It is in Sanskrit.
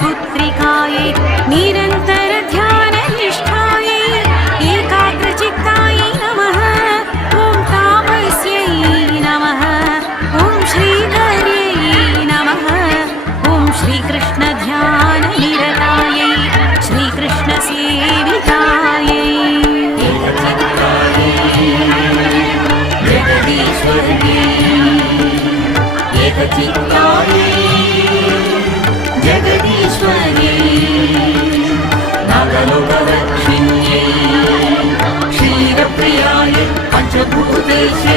पुत्रिकायै निरन्तरध्याननिष्ठायै एकाग्रचित्तायै नमः। ॐ तापस्यै नमः। ॐ श्रीकर्यै नमः। ॐ श्रीकृष्णध्याननिरतायै श्रीकृष्णसेवितायै एकचित्तायै जगदीश्वर्यै नागलोकरक्षिण्यै क्षीरप्रियायै पञ्चभूतेशे